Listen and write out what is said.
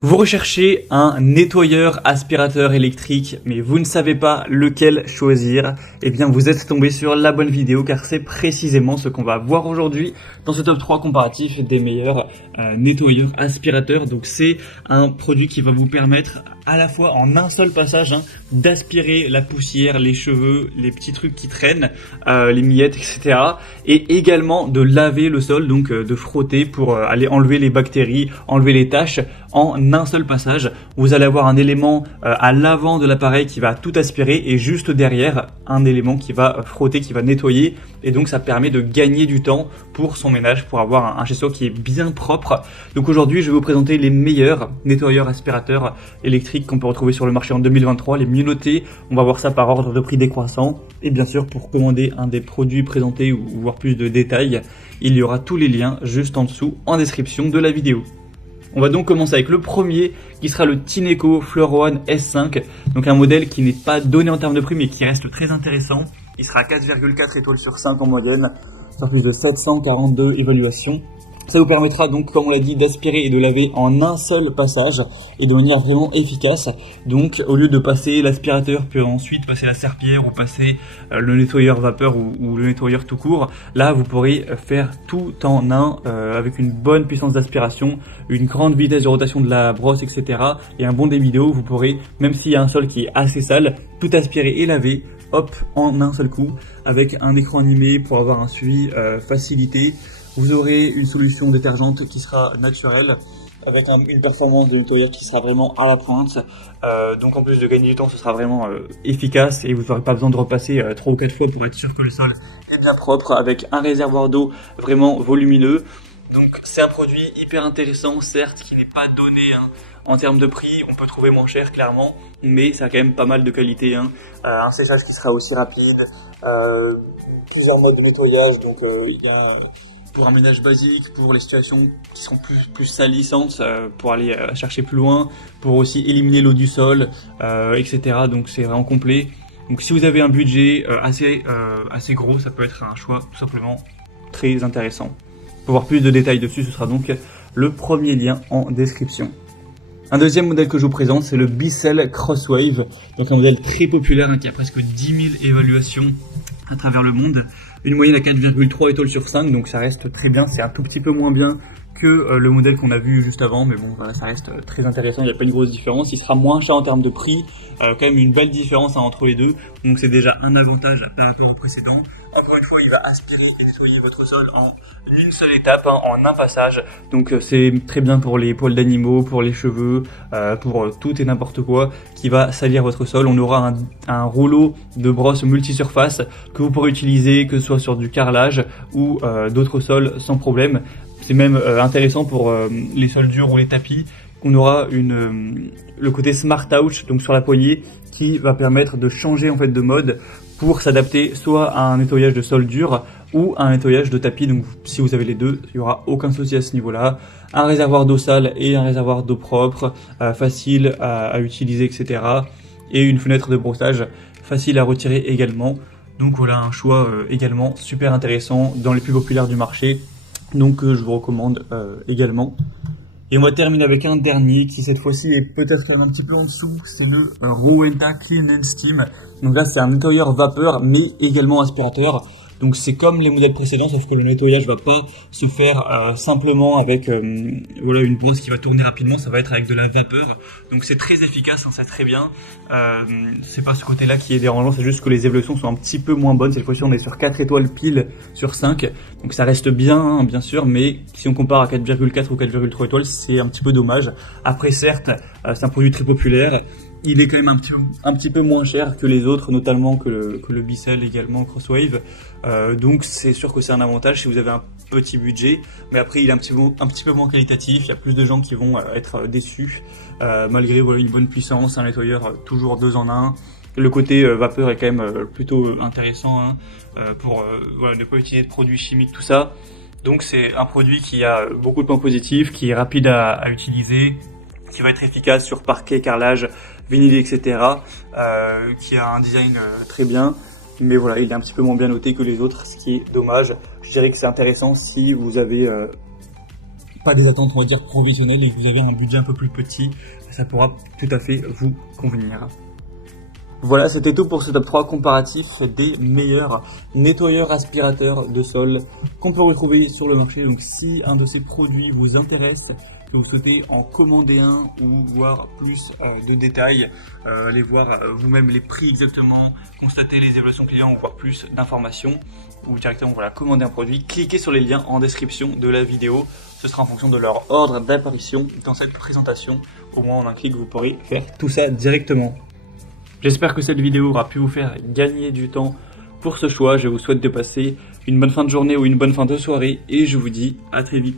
Vous recherchez un nettoyeur aspirateur électrique, mais vous ne savez pas lequel choisir. Eh bien, vous êtes tombé sur la bonne vidéo car c'est précisément ce qu'on va voir aujourd'hui dans ce top 3 comparatif des meilleurs nettoyeurs aspirateurs. Donc, c'est un produit qui va vous permettre à la fois en un seul passage d'aspirer la poussière, les cheveux, les petits trucs qui traînent, les miettes, etc. Et également de laver le sol, donc de frotter pour aller enlever les bactéries, enlever les taches en un seul passage. Vous allez avoir un élément à l'avant de l'appareil qui va tout aspirer et juste derrière un élément qui va frotter, qui va nettoyer, et donc ça permet de gagner du temps pour son ménage, pour avoir un chez-soi qui est bien propre. Donc aujourd'hui je vais vous présenter les meilleurs nettoyeurs aspirateurs électriques qu'on peut retrouver sur le marché en 2023, les mieux notés. On va voir ça par ordre de prix décroissant, et bien sûr pour commander un des produits présentés ou voir plus de détails, il y aura tous les liens juste en dessous en description de la vidéo. On va donc commencer avec le premier qui sera le Tineco Floor-One S5, donc un modèle qui n'est pas donné en termes de prix mais qui reste très intéressant. Il sera à 4,4 étoiles sur 5 en moyenne, sur plus de 742 évaluations. Ça vous permettra donc, comme on l'a dit, d'aspirer et de laver en un seul passage et de manière vraiment efficace. Donc au lieu de passer l'aspirateur puis ensuite passer la serpillière ou passer le nettoyeur vapeur ou le nettoyeur tout court, là vous pourrez faire tout en un avec une bonne puissance d'aspiration, une grande vitesse de rotation de la brosse, etc. et un bon débit d'eau. Vous pourrez, même s'il y a un sol qui est assez sale, tout aspirer et laver, hop, en un seul coup, avec un écran animé pour avoir un suivi facilité. Vous aurez une solution détergente qui sera naturelle, avec une performance de nettoyage qui sera vraiment à la pointe. Donc en plus de gagner du temps, ce sera vraiment efficace et vous n'aurez pas besoin de repasser 3 ou 4 fois pour être sûr que le sol est bien propre, avec un réservoir d'eau vraiment volumineux. Donc c'est un produit hyper intéressant, certes, qui n'est pas donné en termes de prix. On peut trouver moins cher clairement, mais ça a quand même pas mal de qualité. Un séchage qui sera aussi rapide, plusieurs modes de nettoyage, donc il y a pour un ménage basique, pour les situations qui sont plus salissantes, pour aller chercher plus loin, pour aussi éliminer l'eau du sol, etc. Donc c'est vraiment complet. Donc si vous avez un budget assez gros, ça peut être un choix tout simplement très intéressant. Pour voir plus de détails dessus, ce sera donc le premier lien en description. Un deuxième modèle que je vous présente, c'est le Bissell Crosswave, donc un modèle très populaire qui a presque 10 000 évaluations à travers le monde. Une moyenne à 4,3 étoiles sur 5, donc ça reste très bien. C'est un tout petit peu moins bien que le modèle qu'on a vu juste avant, mais bon, voilà, ça reste très intéressant. Il n'y a pas une grosse différence. Il sera moins cher en termes de prix, quand même une belle différence entre les deux. Donc c'est déjà un avantage par rapport au précédent. Encore une fois, il va aspirer et nettoyer votre sol en une seule étape, en un passage. Donc c'est très bien pour les poils d'animaux, pour les cheveux, pour tout et n'importe quoi qui va salir votre sol. On aura un rouleau de brosse multisurface que vous pourrez utiliser, que ce soit sur du carrelage ou d'autres sols sans problème. C'est même intéressant pour les sols durs ou les tapis. On aura le côté Smart Touch, donc sur la poignée, qui va permettre de changer en fait de mode pour s'adapter soit à un nettoyage de sol dur ou à un nettoyage de tapis. Donc si vous avez les deux, il n'y aura aucun souci à ce niveau-là. Un réservoir d'eau sale et un réservoir d'eau propre, facile à utiliser, etc. Et une fenêtre de brossage facile à retirer également. Donc voilà un choix également super intéressant, dans les plus populaires du marché. Donc je vous recommande également. Et on va terminer avec un dernier qui cette fois-ci est peut-être quand même un petit peu en dessous, c'est le Rowenta Clean and Steam. Donc là c'est un nettoyeur vapeur mais également aspirateur. Donc c'est comme les modèles précédents, sauf que le nettoyage va pas se faire simplement avec voilà, une brosse qui va tourner rapidement, ça va être avec de la vapeur. Donc c'est très efficace, on sait très bien. C'est pas ce côté-là qui est dérangeant, c'est juste que les évaluations sont un petit peu moins bonnes. Cette fois-ci on est sur 4 étoiles pile sur 5. Donc ça reste bien, bien sûr, mais si on compare à 4,4 ou 4,3 étoiles, c'est un petit peu dommage. Après certes, c'est un produit très populaire. Il est quand même un petit peu moins cher que les autres, notamment que le Bissell également, Crosswave. Donc c'est sûr que c'est un avantage si vous avez un petit budget. Mais après il est un petit peu moins qualitatif. Il y a plus de gens qui vont être déçus. Malgré voilà, une bonne puissance, un nettoyeur toujours 2 en 1. Le côté vapeur est quand même plutôt intéressant pour voilà, ne pas utiliser de produits chimiques, tout ça. Donc c'est un produit qui a beaucoup de points positifs, qui est rapide à utiliser, qui va être efficace sur parquet, carrelage, vinyle, etc. Qui a un design très bien, mais voilà, il est un petit peu moins bien noté que les autres, ce qui est dommage. Je dirais que c'est intéressant si vous avez pas des attentes, on va dire, professionnelles et que vous avez un budget un peu plus petit, ça pourra tout à fait vous convenir. Voilà, c'était tout pour ce top 3 comparatif des meilleurs nettoyeurs aspirateurs de sol qu'on peut retrouver sur le marché. Donc si un de ces produits vous intéresse, que vous souhaitez en commander un ou voir plus de détails, aller voir vous-même les prix exactement, constater les évaluations clients ou voir plus d'informations, ou directement voilà, commander un produit, cliquez sur les liens en description de la vidéo. Ce sera en fonction de leur ordre d'apparition dans cette présentation. Au moins en un clic, vous pourrez faire tout ça directement. J'espère que cette vidéo aura pu vous faire gagner du temps pour ce choix. Je vous souhaite de passer une bonne fin de journée ou une bonne fin de soirée et je vous dis à très vite.